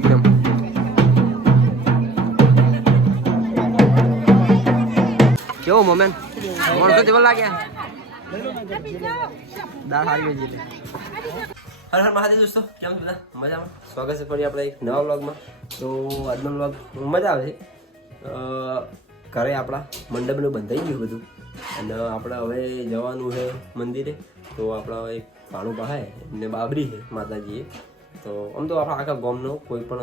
એકદમ કેવો મોમેન્ટ માણસો કેવા લાગ્યા? દાળ સારી ગઈ હર હર મહાદેવ દોસ્તો, કેમ છો મજામાં? સ્વાગત છે ફરી આપણે એક નવા વ્લોગમાં. તો આજનો વ્લોગ મજા આવે છે ઘરે આપણા મંડપનું બંધાઈ ગયું બધું. અને આપણે હવે જવાનું છે મંદિરે. તો આપણા એક ભાણું પાસે એમને બાબરી છે માતાજીએ. તો આમ તો આપણા આખા ગામનો કોઈ પણ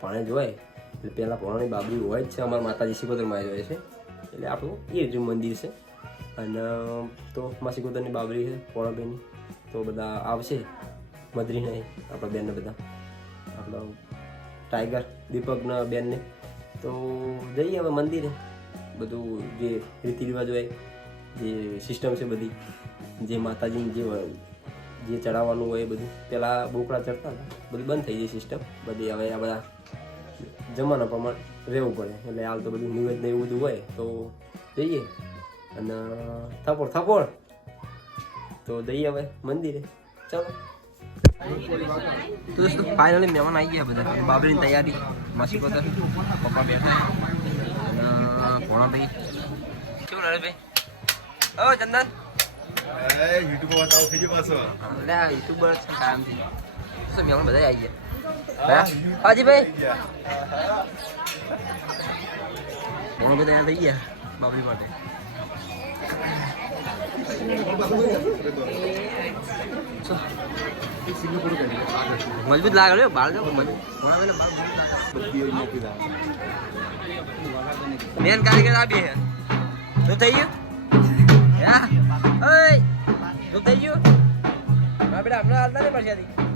પાણે જોવાય એટલે પહેલાં પોણાની બાબરી હોય જ છે, અમારા માતાજી સિકોતરમાં જોઈએ છે. એટલે આપણું એ જ મંદિર છે. અને તો મા સિકોતરની બાબરી છે પોણાબેની તો બધા આવશે મદરીને આપણા બેનને બધા. આપણો ટાઈગર દીપકના બેનને. તો જઈએ હવે મંદિરે. બધું જે રીતિ રિવાજ હોય જે સિસ્ટમ છે બધી, જે માતાજીની જે જે ચડાવવાનું હોય એ બધું. પહેલાં બોકડા ચડતા હતા, બધું બંધ થઈ જાય સિસ્ટમ બધી હવે આ બધા જમાના પ્રમાણે રહેવું પડે. એટલે હાલ તો બધું નિવેદ ને એવું બધું હોય તો જઈએ. અને થપોડ થપોડ. તો જઈએ હવે મંદિરે. ચાલો. તો દોસ્તો ફાઇનલી મહેમાન આવી ગયા બધા. બાબરીની તૈયારી, માસી પપ્પા બેઠા. અને ભોણા ભાઈ. કેવું નરેશભાઈ ઓ ચંદન. યુટ્યુબ બતાવો થઈ ગયો પાછો. આ યુટ્યુબર છે કાયમથી તો મેં બધા આવી ગયા? હાજી ભાઈ. ભોણા બધા તૈયાર થઈ ગયા? બાબરી માટે. મજબૂત લાગે બાળ મજબૂત મેન કારીગર આ બે તો થઈ ગયું? યા ઓય તો થઈ ગયું? હા બેટા હમણાં હાલતા નહીં પડશે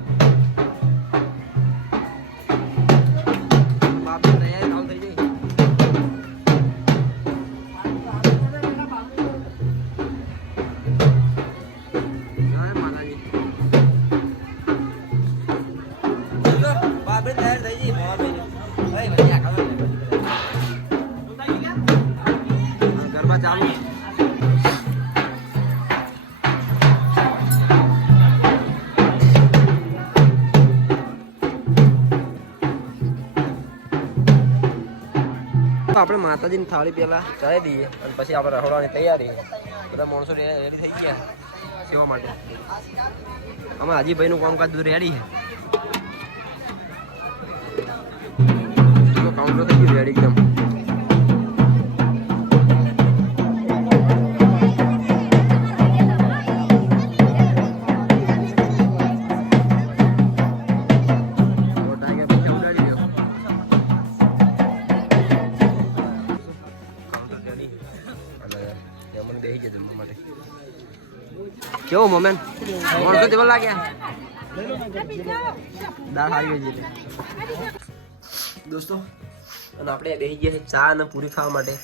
આપણે માતાજીની થાળી પહેલા ચડાવી દઈએ અને પછી આપણે રહોડાની તૈયારી બધા માણસો રેડી થઈ ગયા સેવા માટે. આમાં હાજીભાઈનું કામકાજ બધું રેડી છે. કાઉન્ટર થઈ ગયું રેડી એકદમ. કેવો મોમેન્ટ માણસો કેવા લાગ્યા? દાળ હારી ગઈ દોસ્તો, અને આપણે બેસી ગયા છે ચા અને પૂરી ખાવા માટે.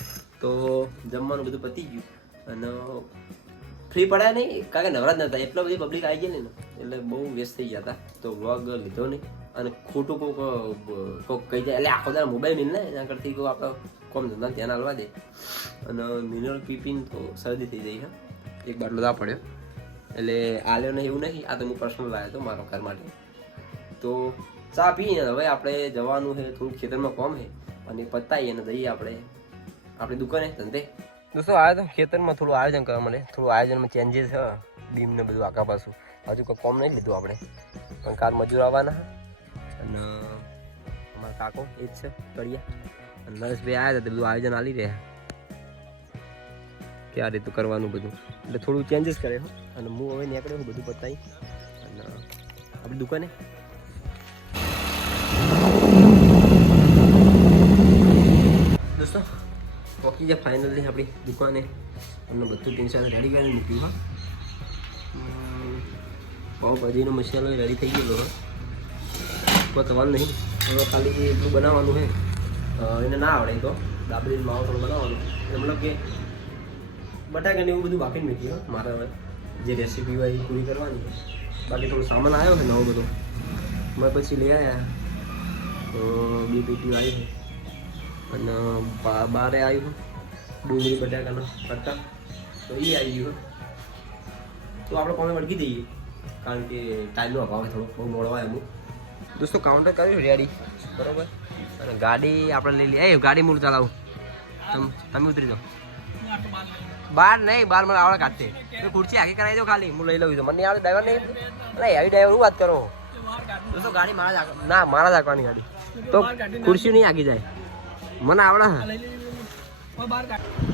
તો જમવાનું બધું પતી ગયું. અને ફ્રી પડ્યા નહીં, કારણ કે નવરાત નતા. એટલો બધી પબ્લિક આવી ગઈ ને, એટલે બહુ વ્યસ્ત થઈ ગયા હતા. તો વ્લોગ લીધો નહીં. અને ખોટું કોક કોક કહી જાય એટલે આખો તારા મોબાઈલ મિલ ને એના કરતી કોઈ આપણે કોમ ધંધા ધ્યાન હાલવા દે. અને મિનરલ પીપીને તો શરદી થઈ જાય છે. એક બાટલો દા પડ્યો. એટલે આલ્યો નહીં, એવું નહીં. આ તો હું પર્સનલ લાવ્યો હતો મારો ઘર માટે. તો ચા પીને હવે આપણે જવાનું છે થોડું ખેતરમાં કોમ છે. અને પતાવીએ અને જઈએ આપણે. આપણી દુકાને, ધંધે. દોસ્તો આવ્યો તો ખેતરમાં થોડું આયોજન કરવા મળે થોડું આયોજનમાં ચેન્જીસ છે બીમ ને બધું આખા પાછું. હજુ કોઈ કોમ નહીં લીધું આપણે. પણ કાલ મજૂર આવવાના અને અમારા કાકો, એ જ છે કડિયા અને નરેશભાઈ આવ્યા હતા, તે બધું આયોજન આલી રહ્યા. કે આ રીતું કરવાનું બધું. એટલે થોડું ચેન્જીસ કરે હો. અને હું હવે નીકળ્યો હું બધું પતાવી અને આપણી દુકાને? દોસ્તો પહોંચી જાય ફાઇનલી આપણી દુકાને. અમને બધું ટેન્શન રેડી કરીને મૂક્યું હા. હમ, પાવભાજીનો મસાલો રેડી થઈ ગયેલો હા. થવાનું નહીં. હવે ખાલી એટલું બનાવવાનું છે. એને ના આવડે તો. દાબરીનો માવો થોડો બનાવવાનો. એટલે મતલબ કે બટાકાને એવું બધું બાકી મૂકી મારા જે રેસીપી હોય એ પૂરી કરવાની બાકી થોડો સામાન આવ્યો છે નવો બધો. મેં પછી લઈ આવ્યા તો બી પેટી આવી અને બારે આવ્યું ડુંગળી, બટાકાનો કટકા તો એ આવી ગયું તો આપણે કોમે વળગી દઈએ? કારણ કે ટાઈમનો અભાવ થોડો બહુ મોડો આવે અમુક. દોસ્તો કાઉન્ટર કર્યું રેડી બરોબર? અને ગાડી આપણે લઈ લઈએ. ગાડી મૂળ ચલાવું. તમે તમે ઉતરી જાઓ. બાર નહીં, બાર મને આવડે કાઢતે તો ખુરશી આખી કરાવી દો ખાલી, હું લઈ લઉં છું. મને નહીં આવડે ડ્રાઈવર નહીં? અરે આવી ડ્રાઈવર હું વાત કરો? દોસ્તો, ગાડી મારા જ ના, મારા જ ગાડી. તો ખુરશી નહીં આગી જાય. મને આવડે હા.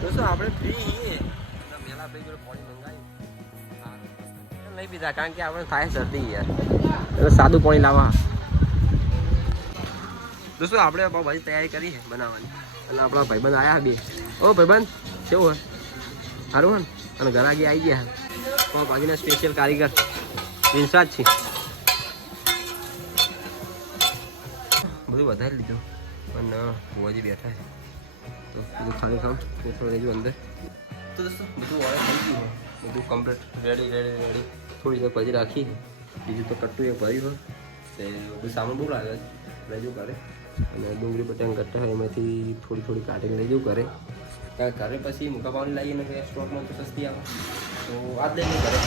દોસ્તો, આપણે ફ્રી મેલા ભાઈ જોડે પાણી મંગાવી. નહીં પીતા કારણ કે આપણે થાય શરદી યાર. સાદું પાણી લાવવા. દોસ્તો, આપણે ભાઈ તૈયારી કરી છે બનાવવાની. અને આપણા ભાઈબંધ આવ્યા બે. ઓ ભાઈબંધ, કેવું હોય? સારું ને? અને ઘરાગી આવી ગયા. પણ બાકીના સ્પેશિયલ કારીગર. વિનસાદ છે. બધું વધારી લીધું. અને ભુવાજી બેઠા છે. તો બધું ખાલી ખામ થોડું રહેજો અંદર. તો દોસ્તો, બધું ઓર્ડર થઈ બધું કમ્પ્લીટ રેડી રેડી રેડી થોડી દેર પછી રાખી. બીજું તો કટ્ટું એ ભર્યું હોય. તે સામાન બહુ લાગે રહેજો કરે અને ડુંગળી પટેંગ કટ્ટા એમાંથી થોડી થોડી કાઢીને લઈ કરે કારણ ઘરે પછી મુકાબાઉન લાવીએ કે સ્ટોકમાં તો સસ્તી આવે. તો આ જ લઈ કરે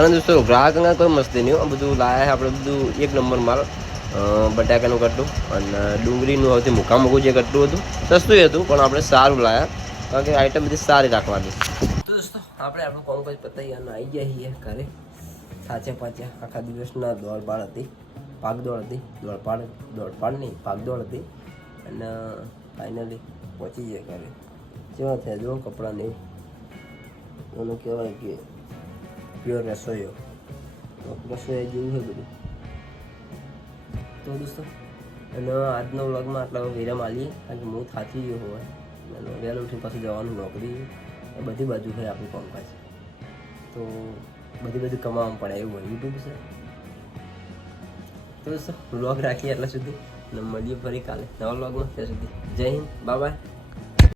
અને દોસ્તો ગ્રાહકના કોઈ મસ્તી નહીં આ બધું લાયા છે આપણે બધું એક નંબર માલ. બટાકાનું કટ્ટું અને ડુંગળીનું સૌથી મૂકા મૂકું જે કટ્ટું હતું. સસ્તું હતું પણ આપણે સારું લાયા. કારણ કે આઈટમ બધી સારી રાખવાની. તો દોસ્તો આપણે આપણું કોમ પછી પતાવી અને આવી ગયા છીએ ઘરે. સાચે પાછા આખા દિવસના દોડપાડ હતી. પાક દોડ હતી. દોડપાડ દોડપાડ નહીં ભાગદોડ દોડ હતી. અને ફાઇનલી પહોંચી ગયા ઘરે. કેવા થયા જો નહીં. એનું કહેવાય કે પ્યોર રસોઈયો રસોઈ જેવું છે બધું. તો દોસ્તો, અને આજનો વ્લોગમાં આટલા વિરામ આલીએ કારણ કે હું થાકી ગયો હોય. અને વહેલું ઉઠી પાછું જવાનું નોકરી, એ બધી બાજુ છે આપણું કામકાજ. તો બધી બધું કમાવામાં પડે એવું હોય. યુટ્યુબ છે. તો દોસ્તો, વ્લોગ રાખીએ એટલા સુધી. અને મળીએ ફરી કાલે નવા વ્લોગમાં. ત્યાં સુધી જય હિન્દ. બાય.